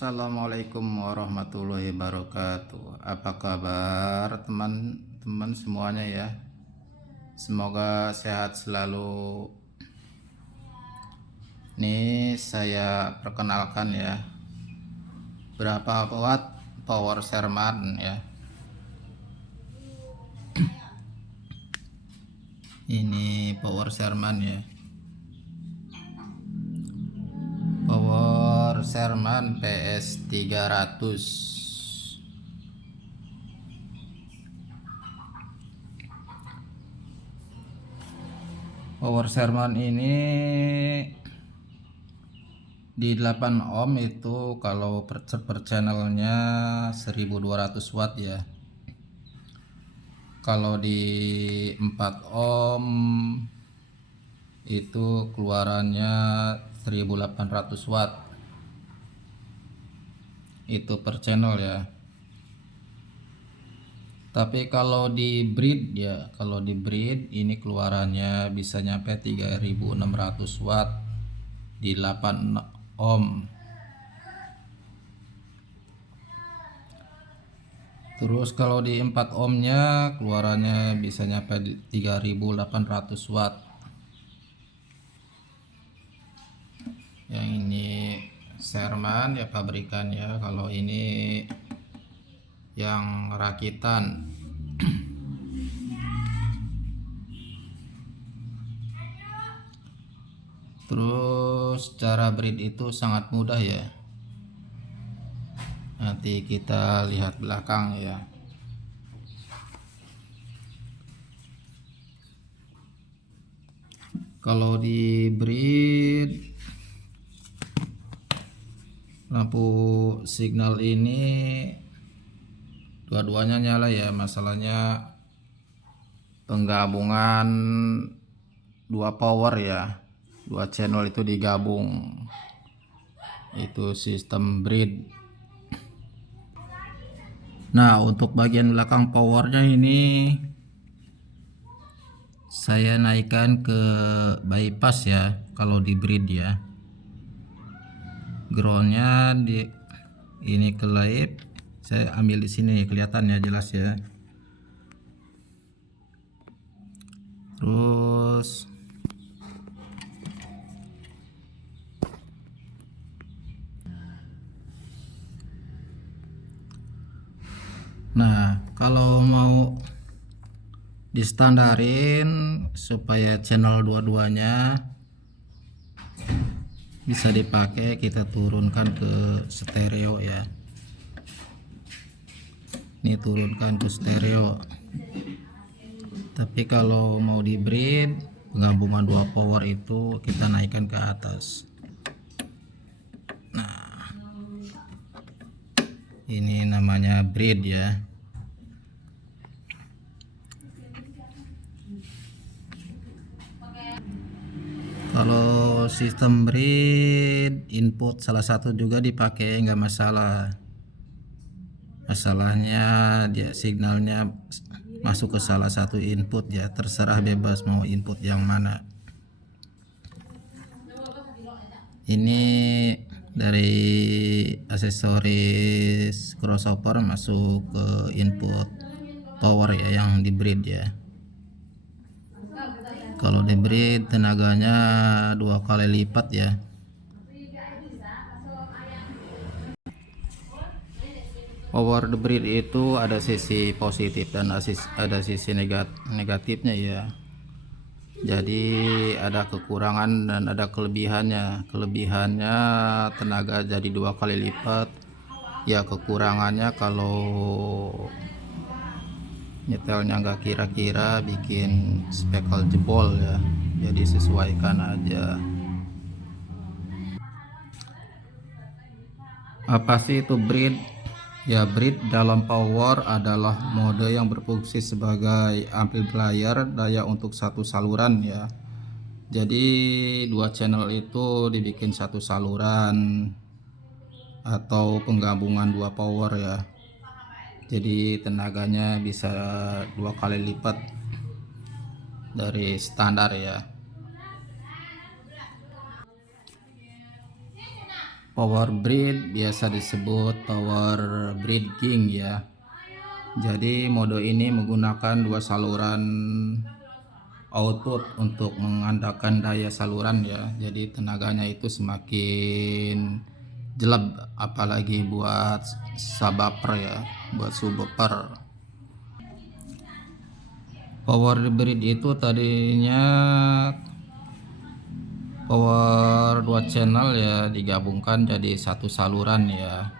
Assalamualaikum warahmatullahi wabarakatuh. Apa kabar teman-teman semuanya ya? Semoga sehat selalu. Ini saya perkenalkan ya, berapa watt power Sherman ya. Ini power Sherman ya. Power Sherman PS 300. Power Sherman ini di 8 ohm itu kalau per channelnya 1200 watt ya. Kalau di 4 ohm itu keluarannya 1800 watt itu per channel ya. Tapi kalau di breed ya, kalau di breed ini keluarannya bisa nyampe 3600 watt di 8 ohm. Terus kalau di 4 ohmnya keluarannya bisa nyampe 3800 watt. Yang ini Sherman ya pabrikan ya, kalau ini yang rakitan. Terus cara breed itu sangat mudah ya. Nanti kita lihat belakang ya. Kalau di breed lampu signal ini dua-duanya nyala ya. Masalahnya penggabungan dua power ya, dua channel itu digabung, itu sistem breed. Nah, untuk bagian belakang powernya ini saya naikkan ke bypass ya. Kalau di breed ya, groundnya di ini ke live. Saya ambil di sini kelihatan ya, jelas ya. Terus nah, kalau mau distandarin supaya channel dua-duanya bisa dipakai, kita turunkan ke stereo ya. Ini turunkan ke stereo. Tapi kalau mau di breed penggabungan dua power itu kita naikkan ke atas. Nah, ini namanya breed ya. Kalau sistem breed input salah satu juga dipakai nggak masalah. Masalahnya dia signalnya masuk ke salah satu input ya, terserah bebas mau input yang mana. Ini dari aksesoris crossover masuk ke input power ya, yang di breed ya. Kalau di breed tenaganya 2 kali lipat ya. Power the breed itu ada sisi positif dan ada sisi negatifnya ya. Jadi ada kekurangan dan ada kelebihannya. Kelebihannya tenaga jadi 2 kali lipat ya. Kekurangannya kalau nyetelnya nggak kira-kira bikin spekel jebol ya. Jadi sesuaikan aja. Apa sih itu breed? Ya, breed dalam power adalah mode yang berfungsi sebagai amplifier daya untuk satu saluran ya. Jadi dua channel itu dibikin satu saluran atau penggabungan dua power ya. Jadi tenaganya bisa 2 kali lipat dari standar ya. Power Breed biasa disebut power breeding ya. Jadi mode ini menggunakan dua saluran output untuk mengandalkan daya saluran ya. Jadi tenaganya itu semakin jelek, apalagi buat subwoofer ya, buat subwoofer. Power Breed itu tadinya power 2 channel ya, digabungkan jadi satu saluran ya.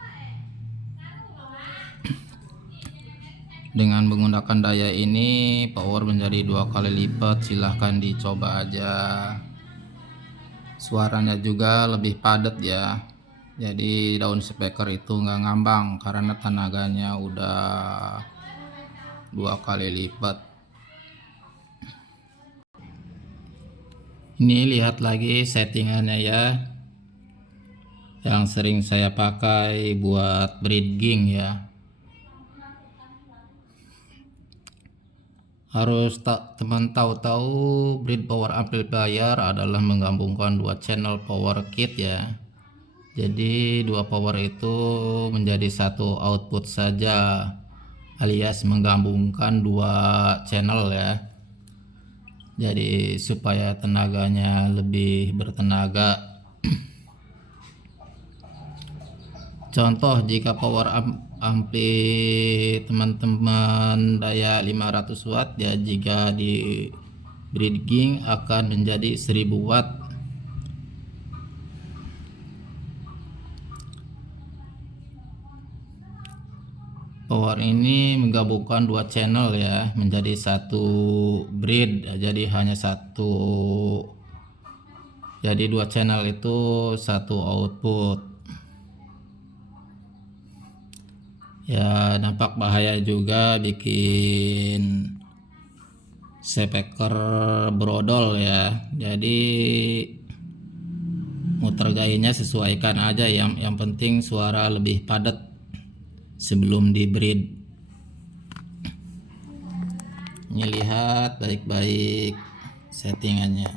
Dengan menggunakan daya ini power menjadi 2 kali lipat. Silahkan dicoba aja. Suaranya juga lebih padat ya, jadi daun speaker itu nggak ngambang karena tenaganya udah 2 kali lipat. Ini lihat lagi settingannya ya, yang sering saya pakai buat breeding ya. Harus teman tahu breed power amplifier adalah menggabungkan 2 channel power kit ya. Jadi 2 power itu menjadi satu output saja, alias menggabungkan 2 channel ya. Jadi supaya tenaganya lebih bertenaga. Contoh, jika power ampli teman-teman daya 500 watt ya, jika di breeding akan menjadi 1000 watt. Power ini menggabungkan 2 channel ya, menjadi satu breed. Jadi hanya satu, jadi 2 channel itu satu output ya. Nampak bahaya juga, bikin speaker brodol ya. Jadi muter gayanya sesuaikan aja, yang penting suara lebih padat sebelum di breed. Ini lihat baik-baik settingannya.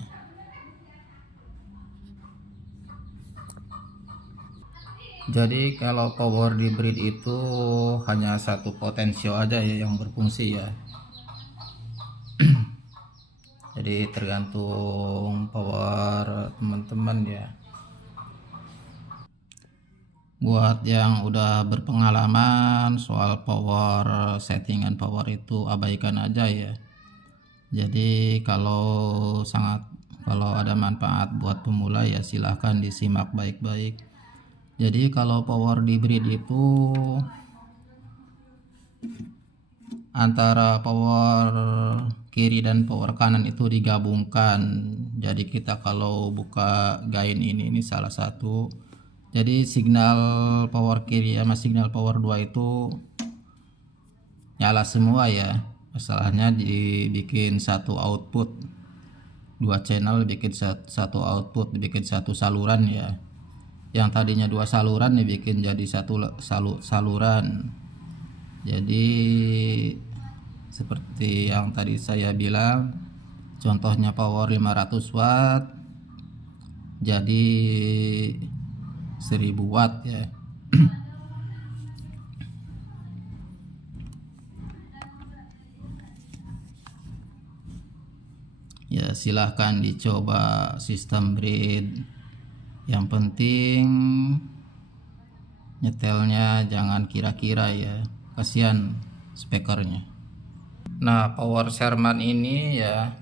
Jadi kalau power di breed itu hanya satu potensio aja ya yang berfungsi ya. Jadi tergantung power teman-teman ya. Buat yang udah berpengalaman soal power, settingan power itu abaikan aja ya. Jadi kalau ada manfaat buat pemula ya silahkan disimak baik-baik. Jadi kalau power di breed itu antara power kiri dan power kanan itu digabungkan. Jadi kita kalau buka gain ini salah satu, jadi signal power kiri sama signal power 2 itu nyala semua ya. Masalahnya dibikin satu output, 2 channel dibikin satu output, dibikin satu saluran ya. Yang tadinya 2 saluran dibikin jadi satu saluran. Jadi seperti yang tadi saya bilang, contohnya power 500 watt jadi 1000 watt ya. Ya silahkan dicoba sistem breed. Yang penting nyetelnya jangan kira-kira ya, kasihan speakernya. Nah, power Sherman ini ya,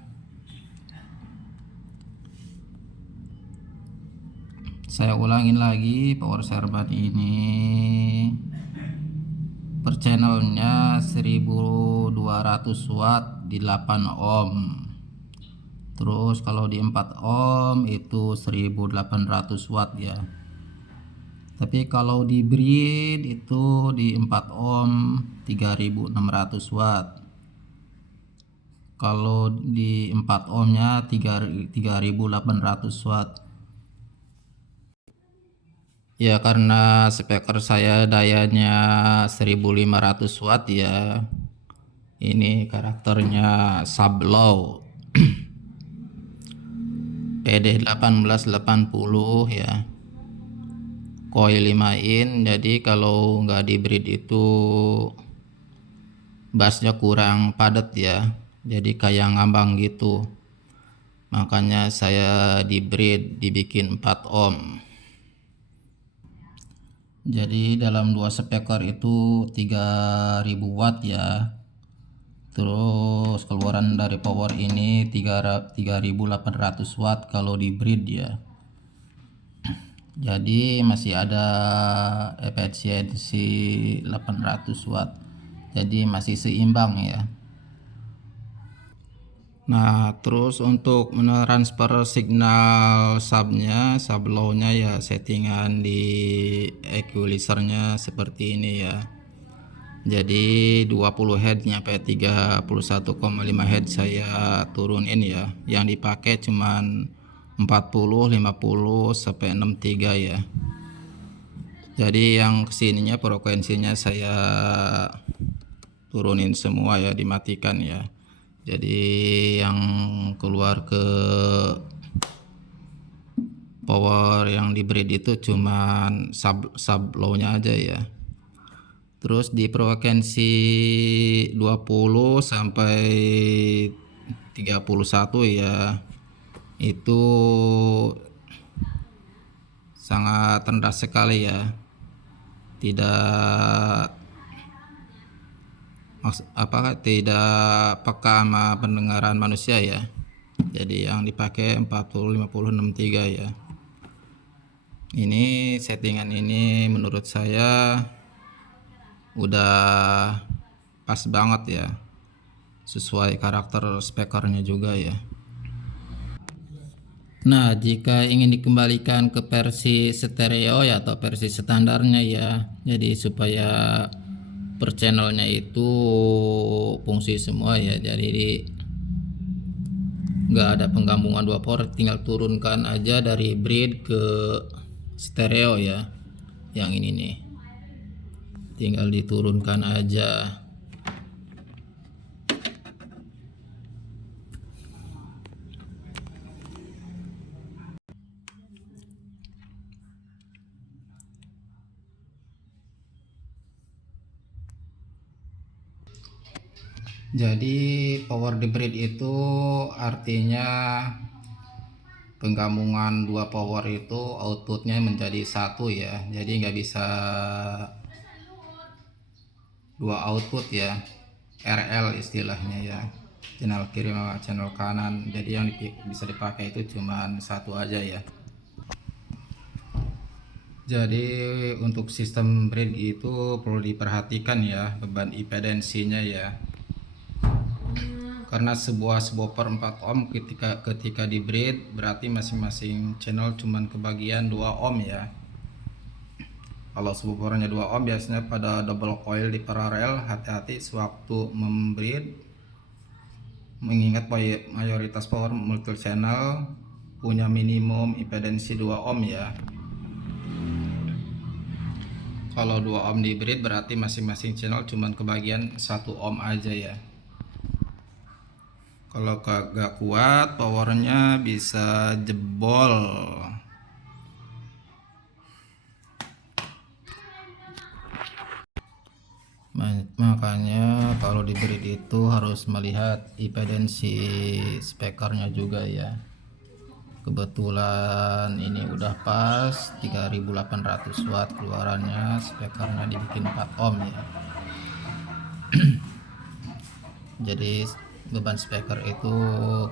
saya ulangin lagi, power Sherman ini per channelnya 1200 watt di 8 ohm. Terus kalau di 4 ohm itu 1800 watt ya. Tapi kalau di breed itu di 4 ohm 3600 watt. Kalau di 4 ohmnya 3800 watt. Ya karena speaker saya dayanya 1500 watt ya. Ini karakternya sublow. PD 1880 ya. coil 5 in, jadi kalau nggak di breed itu bassnya kurang padat ya, jadi kayak ngambang gitu. Makanya saya di breed dibikin 4 ohm. Jadi dalam 2 speaker itu 3000 watt ya. Terus keluaran dari power ini 3800 watt kalau di breed ya. Jadi masih ada efisiensi 800 watt. Jadi masih seimbang ya. Nah, terus untuk mentransfer signal subnya, sub low-nya ya settingan di equalizernya seperti ini ya. Jadi 20 Hz nyampe 31,5 Hz saya turunin ya. Yang dipakai cuman 40, 50 sampai 63 ya. Jadi yang kesininya frekuensinya saya turunin semua ya, dimatikan ya. Jadi yang keluar ke power yang di breed itu cuman sub low-nya aja ya. Terus di frekuensi 20 sampai 31 ya, itu sangat rendah sekali ya, tidak tidak peka sama pendengaran manusia ya. Jadi yang dipakai 40, 50, 63 ya. Ini settingan ini menurut saya udah pas banget ya, sesuai karakter speakernya juga ya. Nah, jika ingin dikembalikan ke versi stereo ya atau versi standarnya ya, jadi supaya per channelnya itu fungsi semua ya, jadi nggak ada penggabungan dua power, tinggal turunkan aja dari breed ke stereo ya. Yang ini nih tinggal diturunkan aja. Jadi power di breed itu artinya penggabungan dua power itu outputnya menjadi satu ya, jadi nggak bisa dua output ya, RL istilahnya ya, channel kiri sama channel kanan. Jadi yang bisa dipakai itu cuma satu aja ya. Jadi untuk sistem breed itu perlu diperhatikan ya, beban impedansinya ya, karena sebuah subwoofer 4 ohm ketika di breed berarti masing-masing channel cuman kebagian 2 ohm ya. Kalau subwoofernya 2 ohm biasanya pada double coil di paralel, hati-hati sewaktu membreed, mengingat mayoritas power multi channel punya minimum impedansi 2 ohm ya. Kalau 2 ohm di breed berarti masing-masing channel cuman kebagian 1 ohm aja ya. Kalau kagak kuat powernya bisa jebol. Makanya kalau di breed itu harus melihat impedansi speakernya juga ya. Kebetulan ini udah pas 3800 watt keluarannya, speakernya dibikin 4 ohm ya. Jadi beban speaker itu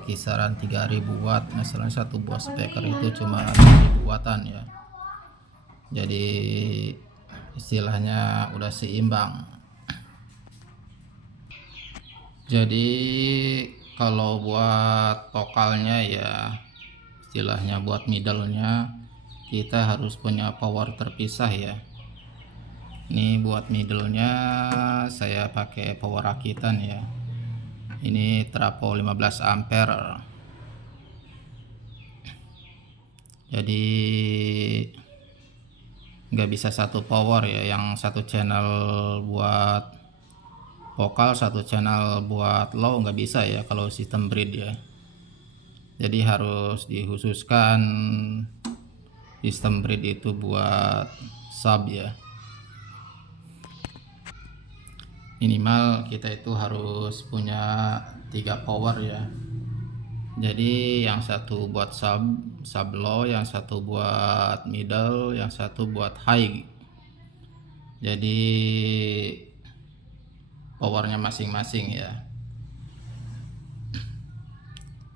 kisaran 3000 watt, misalnya satu buah speaker itu cuma 1000 wattan ya. Jadi istilahnya udah seimbang. Jadi kalau buat vokalnya ya, istilahnya buat middle-nya kita harus punya power terpisah ya. Ini buat middle-nya saya pakai power rakitan ya. Ini trafo 15 ampere. Jadi nggak bisa satu power ya, yang satu channel buat vokal, satu channel buat low, nggak bisa ya kalau sistem breed ya. Jadi harus dikhususkan Sistem breed itu buat sub ya. Minimal kita itu harus punya 3 power ya. Jadi yang satu buat sub low, yang satu buat middle, yang satu buat high. Jadi powernya masing-masing ya.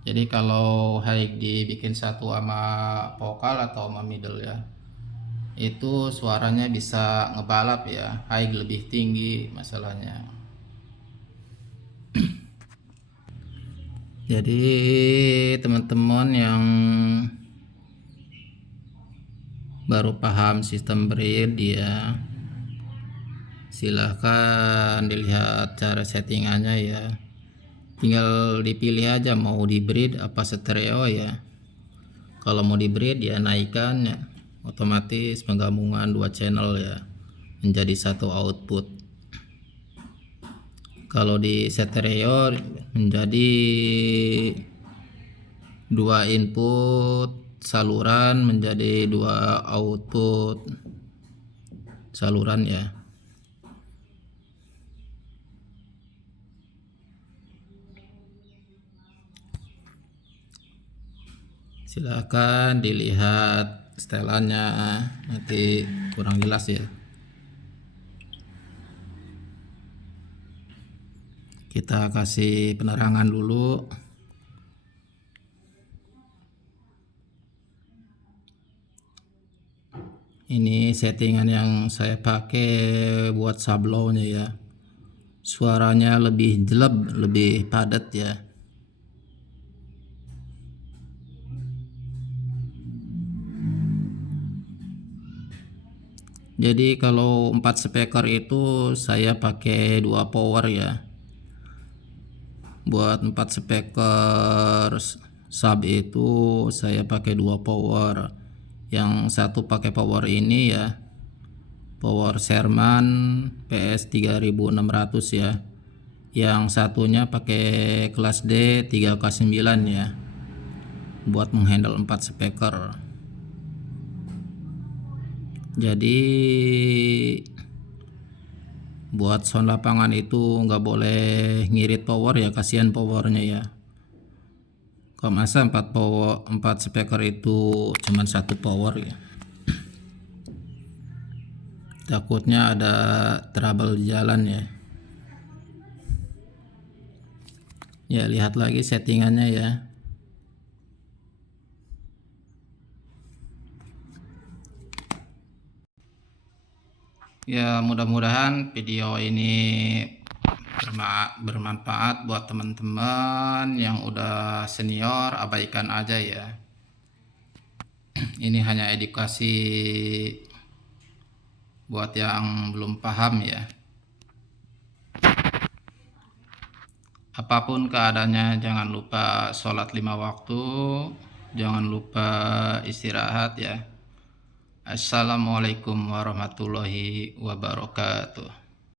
Jadi kalau high dibikin satu sama vokal atau sama middle ya, itu suaranya bisa ngebalap ya. High lebih tinggi masalahnya. Jadi teman-teman yang baru paham sistem breed ya, silahkan dilihat cara settingannya ya. Tinggal dipilih aja mau di breed apa stereo ya. Kalau mau di breed ya naikkan ya, otomatis penggabungan 2 channel ya menjadi satu output. Kalau di stereo menjadi 2 input saluran menjadi 2 output saluran ya. Silakan dilihat setelannya, nanti kurang jelas ya. Kita kasih penerangan dulu. Ini settingan yang saya pakai buat sablonnya ya. Suaranya lebih jelek, lebih padat ya. Jadi kalau 4 speaker itu saya pakai 2 power ya. Buat 4 speaker sub itu saya pakai 2 power. Yang satu pakai power ini ya, power Sherman PS 3600 ya. Yang satunya pakai kelas D 3K9 ya, buat menghandle 4 speaker. Jadi buat sound lapangan itu nggak boleh ngirit power ya, kasihan powernya ya. Kalau masa 4 speaker itu cuman 1 power ya, takutnya ada trouble di jalan ya. Ya lihat lagi settingannya ya. Ya mudah-mudahan video ini bermanfaat buat teman-teman yang udah senior. Abaikan aja ya, ini hanya edukasi buat yang belum paham ya. Apapun keadaannya jangan lupa sholat 5 waktu, jangan lupa istirahat ya. Assalamualaikum warahmatullahi wabarakatuh.